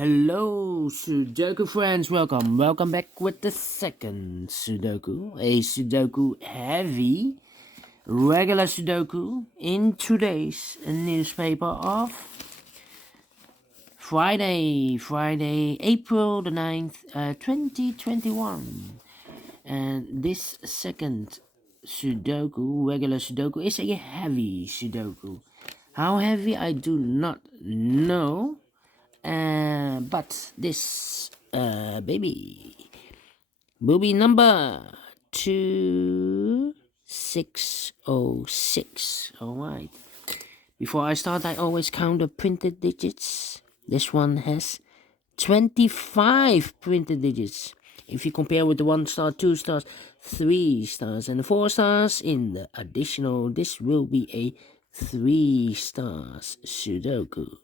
Hello, Sudoku friends. Welcome back with the second Sudoku, a Sudoku Heavy, regular Sudoku in today's newspaper of Friday, April the 9th, 2021. And this second Sudoku, regular Sudoku, is a heavy Sudoku. How heavy, I do not know. But this baby movie number 2606. All right. Before I start, I always count the printed digits. This one has 25 printed digits. If you compare with the 1 star, 2 stars, 3 stars, and the 4 stars in the additional, this will be a 3 stars Sudoku.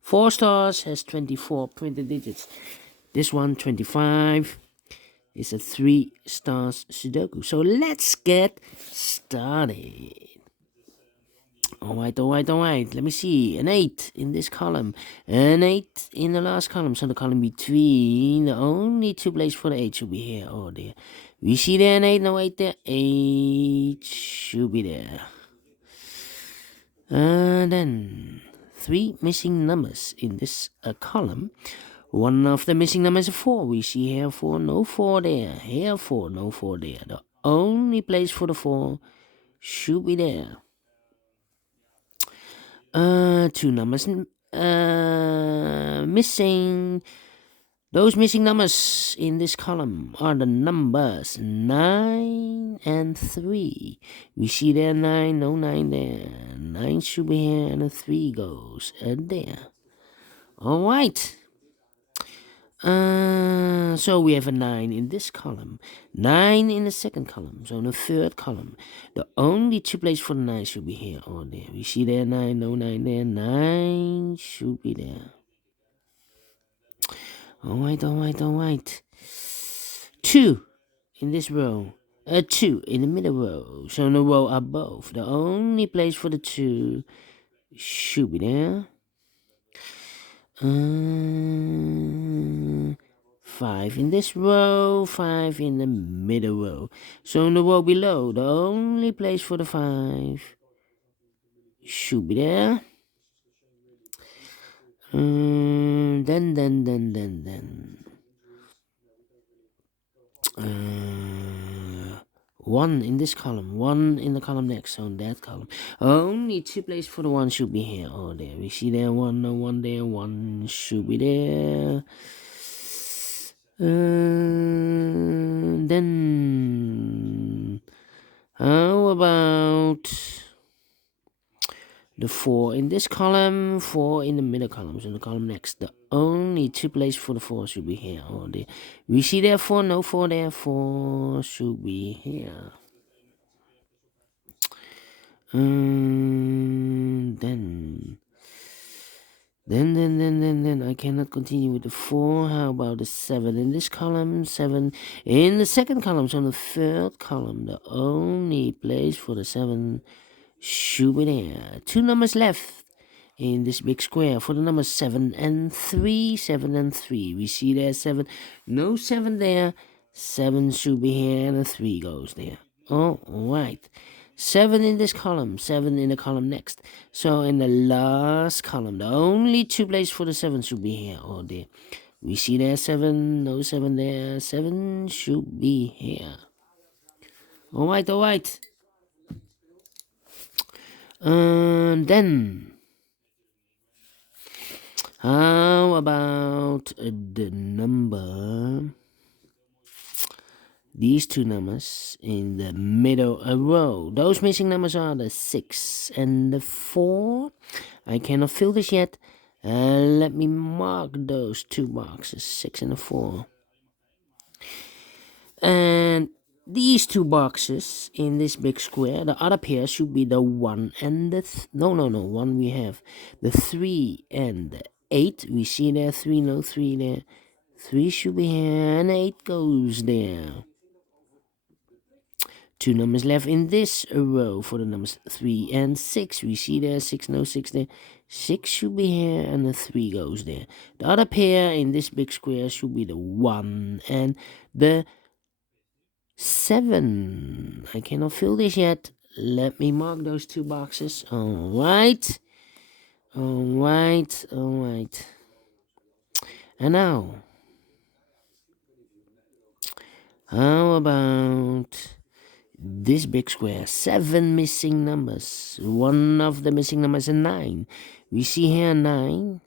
4 stars has 24 printed digits. This one, 25, is a 3 stars Sudoku. So let's get started. Alright. Let me see. An 8 in this column. An 8 in the last column. So the column between. The only two places for the 8 should be here. Oh, there. We see there an 8. No 8 there. 8 should be there. And then 3 missing numbers in this column. One of the missing numbers is 4. We see here 4, no 4 there. Here 4, no 4 there. The only place for the 4 should be there. 2 numbers missing. Those missing numbers in this column are the numbers 9 and 3. We see there 9, no 9 there. 9 should be here and a 3 goes there. Alright. So we have a 9 in this column. 9 in the second column. So in the third column. The only two places for the 9 should be here or there. We see there 9, no 9 there. 9 should be there. Alright. 2 in this row. 2 in the middle row. So in the row above. The only place for the 2 should be there. 5 in this row, 5 in the middle row. So in the row below, the only place for the 5 should be there. Then. 1 in this column, 1 in the column next, so in that column. Only 2 places for the 1 should be here or there. We see there 1, no 1 there, 1 should be there. Then how about the 4 in this column, 4 in the middle column, so the column next. The only 2 places for the 4 should be here or there. We see there 4, no 4 there, 4 should be here. Then I cannot continue with the 4. How about the 7 in this column? 7 in the second column. So in the third column, the only place for the 7 should be there. 2 numbers left in this big square for the numbers 7 and 3. 7 and 3. We see there 7. No 7 there. 7 should be here and a 3 goes there. Alright. 7 in this column, 7 in the column next. So in the last column, the only 2 places for the 7 should be here or there. We see there 7, no 7 there. 7 should be here. Alright. Then how about the number? These 2 numbers in the middle row. Those missing numbers are the 6 and the 4. I cannot fill this yet. Let me mark those 2 boxes, 6 and the 4. And these 2 boxes in this big square, the other pair should be the 1 and the... No. 1 we have. The 3 and the 8. We see there 3, no 3 there. 3 should be here and 8 goes there. 2 numbers left in this row for the numbers 3 and 6. We see there 6, no 6 there. 6 should be here, and the 3 goes there. The other pair in this big square should be the 1 and the 7. I cannot fill this yet. Let me mark those 2 boxes. Alright. Alright. Alright. And now, how about this big square? 7 missing numbers. One of the missing numbers is a 9. We see here 9.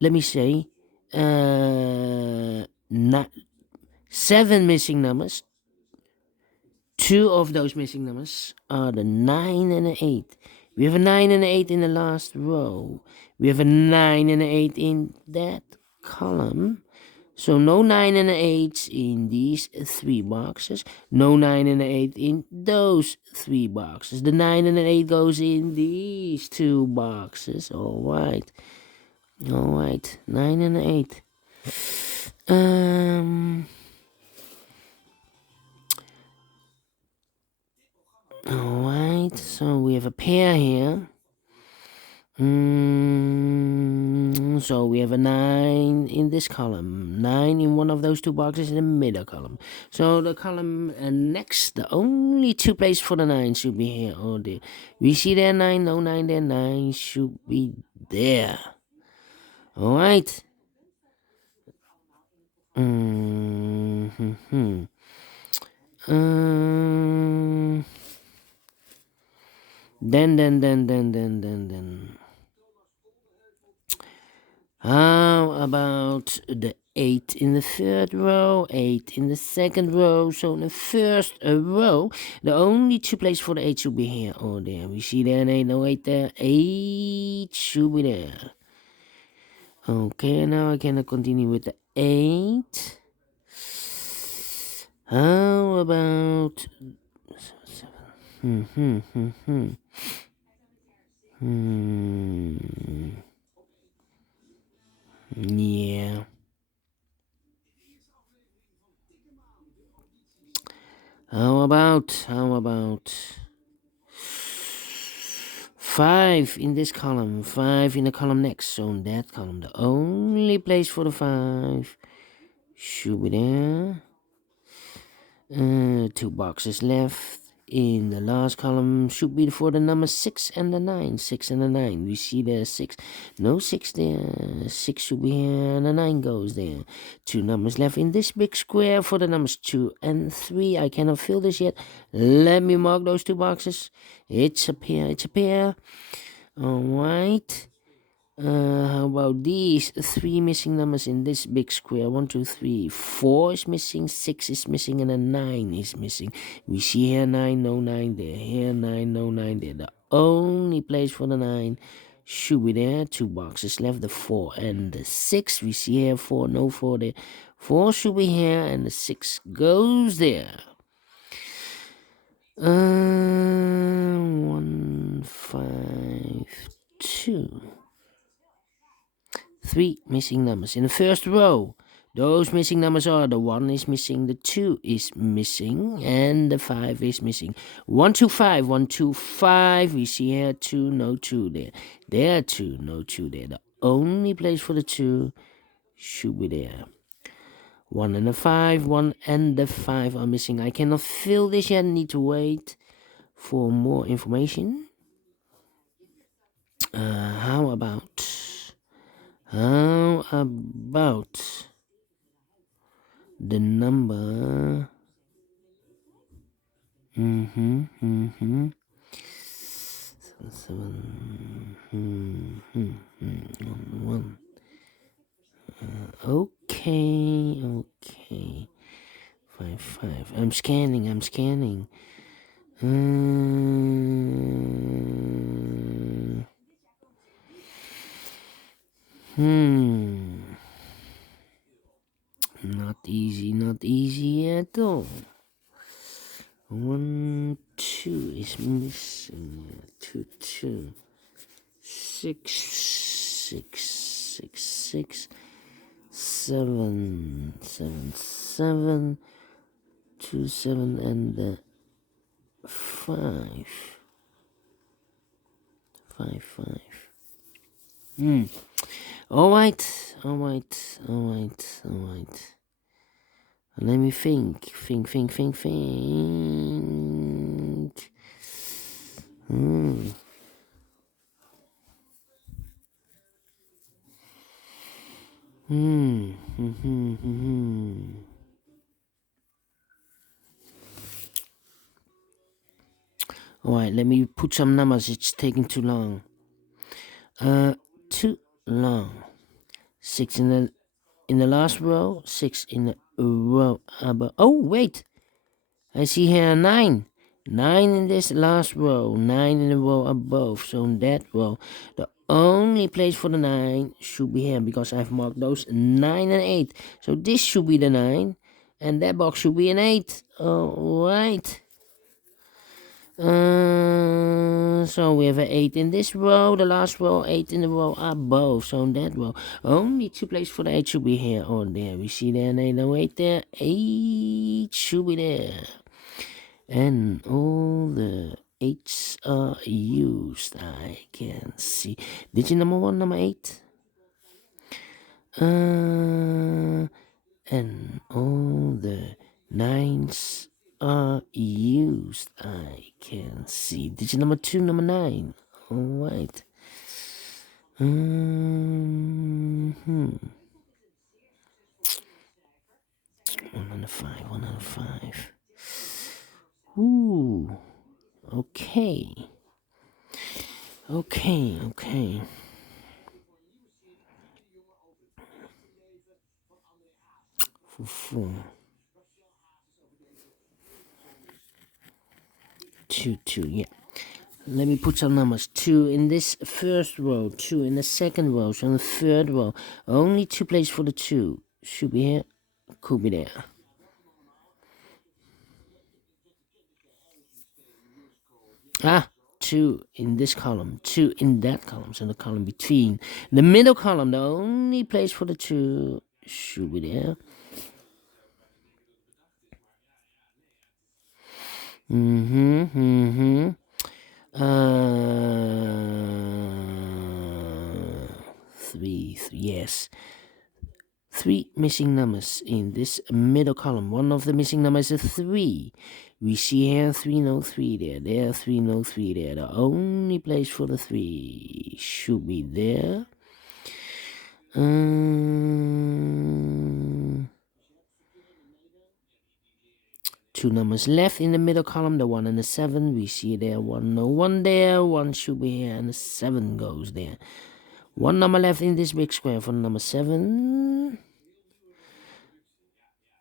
Let me say, 7 missing numbers. 2 of those missing numbers are the 9 and the 8. We have a 9 and an 8 in the last row. We have a 9 and an 8 in that column. So no 9 and an 8 in these 3 boxes. No 9 and an 8 in those 3 boxes. The 9 and an 8 goes in these 2 boxes. Alright. Alright. 9 and an 8. Alright, so we have a pair here. So we have a 9 in this column. 9 in one of those 2 boxes in the middle column. So the column next, the only 2 places for the 9 should be here or there. We see there 9, no 9 there, 9 should be there. Alright. Then. How about the 8 in the 3rd row, 8 in the 2nd row? So in the first row, the only 2 places for the 8 should be here or there. We see there an 8, no 8 there. 8 should be there. Okay, now I can continue with the 8. How about 7? Yeah. How about 5 in this column, 5 in the column next, so in that column, the only place for the 5 should be there. 2 boxes left. In the last column should be for the number 6 and the 9. 6 and the 9. We see there 6. No 6 there. 6 should be here and the 9 goes there. 2 numbers left in this big square for the numbers 2 and 3. I cannot fill this yet. Let me mark those 2 boxes. It's a pair. It's a pair. Alright. How about these 3 missing numbers in this big square? 1, 2, 3. 4 is missing, 6 is missing, and a 9 is missing. We see here 9, no 9 there. Here 9, no 9 there. The only place for the 9 should be there. 2 boxes left, the 4 and the 6. We see here 4, no 4 there. 4 should be here, and the 6 goes there. 1, 5, 2. 3 missing numbers in the first row. Those missing numbers are the 1 is missing, the 2 is missing, and the 5 is missing. 1, 2, 5. 1, 2, 5. We see here 2, no 2 there. There 2, no 2 there. The only place for the 2 should be there. 1 and a 5. 1 and the 5 are missing. I cannot fill this yet. I need to wait for more information. How about the number 1. Okay. 5, 5. I'm scanning. Not easy at all. 1, 2 is missing. 2, 2. 6, 6, 6, 6. 7, 7, 7. 2, 7, and the 5. 5, 5. Alright. Let me think. Alright, let me put some numbers. It's taking too long. Too long. 6 in the last row, 6 in the row above. Oh, wait. I see here 9. 9 in this last row, 9 in the row above. So in that row, the only place for the 9 should be here because I've marked those 9 and 8. So this should be the 9, and that box should be an 8. Alright. So we have an 8 in this row, the last row, 8 in the row above. So in that row, only 2 places for the 8 should be here or there. We see there an 8, no 8 there, 8 should be there. And all the 8s are used, I can see. Digit number 1, number 8. And all the 9s are used, I can see. Digit number 2, number 9. Alright. 105, 105. Ooh. Okay. 4. 2, 2, yeah. Let me put some numbers. 2 in this first row, 2 in the second row, so in the third row. Only 2 places for the 2. Should be here, could be there. Ah, 2 in this column, 2 in that column, so the column between. The middle column, the only place for the 2 should be there. 3, yes. 3 missing numbers in this middle column. One of the missing numbers is 3. We see here 3, no 3 there. There 3, no 3 there. The only place for the 3 should be there. 2 numbers left in the middle column, the 1 and the 7. We see there 1, no 1 there. 1 should be here and the 7 goes there. 1 number left in this big square for number 7.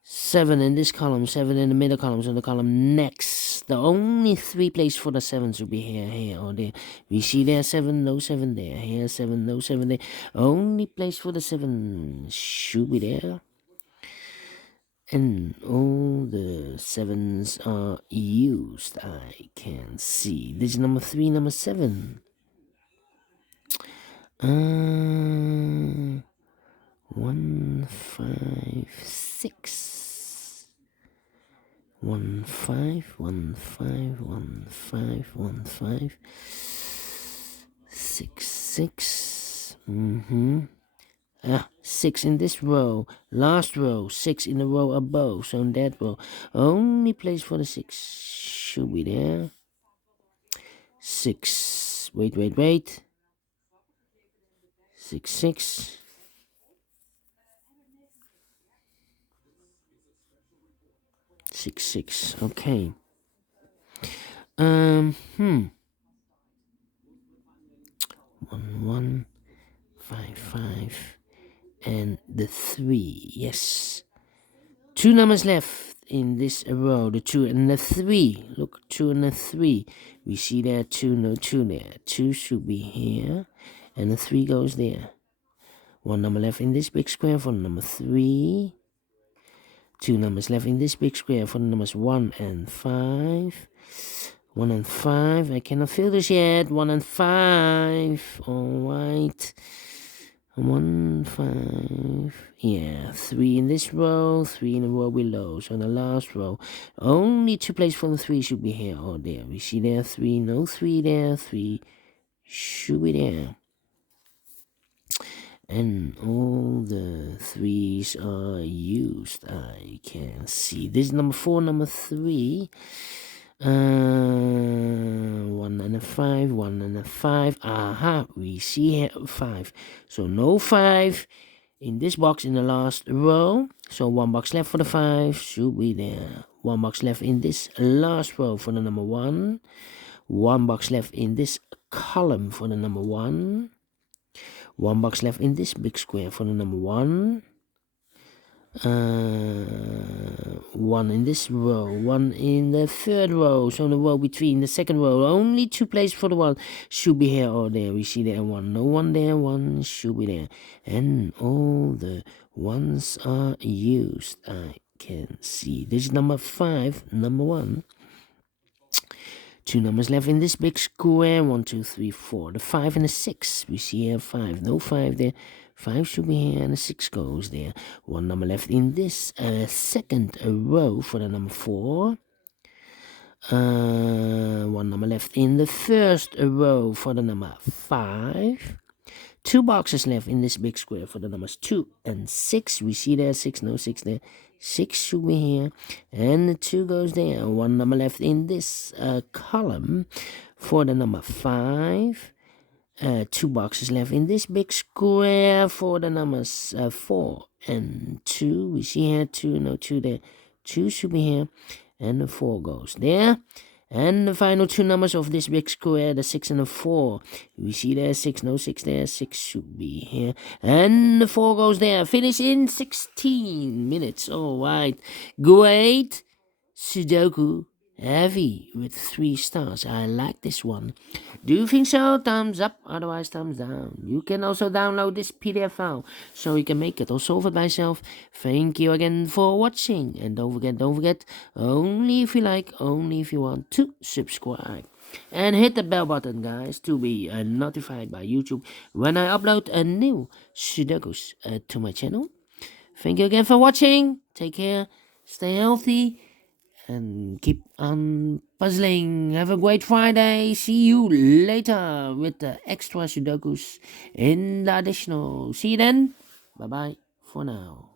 7 in this column, 7 in the middle column, so the column next. The only 3 places for the 7 should be here, or there. We see there 7, no 7 there. Here 7, no 7 there. Only place for the 7 should be there. And all the 7s are used, I can see. This is number 3, number 7. 1, 5, 6. 1, 5, 1, 5, 1, 5, 1, 5. 6, 6. 6 in this row, last row, 6 in the row above, so in that row, only place for the 6 should be there. 6, wait, 6, 6. 6, 6, okay. 1, 1, 5, 5. And the 3, yes. 2 numbers left in this row, the 2 and the 3. Look, 2 and the 3. We see there 2, no 2 there. 2 should be here, and the 3 goes there. 1 number left in this big square for number 3. 2 numbers left in this big square for the numbers 1 and 5. 1 and 5. I cannot fill this yet. 1 and 5. Alright. 1, 5, yeah, 3 in this row, 3 in the row below, so in the last row, only 2 places for the 3 should be here or there. We see there 3, no 3 there, 3 should be there. And all the threes are used. I can see this is number 4, number 3. 1 and a 5, 1 and a 5. Aha, we see here 5. So no 5 in this box in the last row. So 1 box left for the 5 should be there. 1 box left in this last row for the number 1. 1 box left in this column for the number 1. 1 box left in this big square for the number 1. 1 in this row, 1 in the third row, so the row between the second row, only 2 places for the 1 should be here or there. We see there 1, no 1 there, 1 should be there, and all the 1s are used. I can see this is number 5, number 1. 2 numbers left in this big square. 1, 2, 3, 4. The 5 and the 6. We see here 5. No 5 there. 5 should be here and the 6 goes there. 1 number left in this second row for the number 4. 1 number left in the first row for the number 5. 2 boxes left in this big square for the numbers 2 and 6. We see there 6, no 6 there. 6 should be here. And the 2 goes there. 1 number left in this column for the number 5. 2 boxes left in this big square for the numbers 4 and 2. We see here 2, no 2 there. 2 should be here. And the 4 goes there. And the final 2 numbers of this big square, the 6 and the 4. We see there 6, no 6 there. 6 should be here. And the 4 goes there. Finish in 16 minutes. Alright. Great Sudoku Heavy with 3 stars. I like this one. Do you think so? Thumbs up, otherwise thumbs down. You can also download this PDF file so you can make it or solve it by yourself. Thank you again for watching. And don't forget, only if you like, only if you want to subscribe. And hit the bell button, guys, to be notified by YouTube when I upload a new Sudokus to my channel. Thank you again for watching. Take care. Stay healthy. And keep on puzzling. Have a great Friday. See you later with the extra Sudokus in the additional. See you then. Bye bye for now.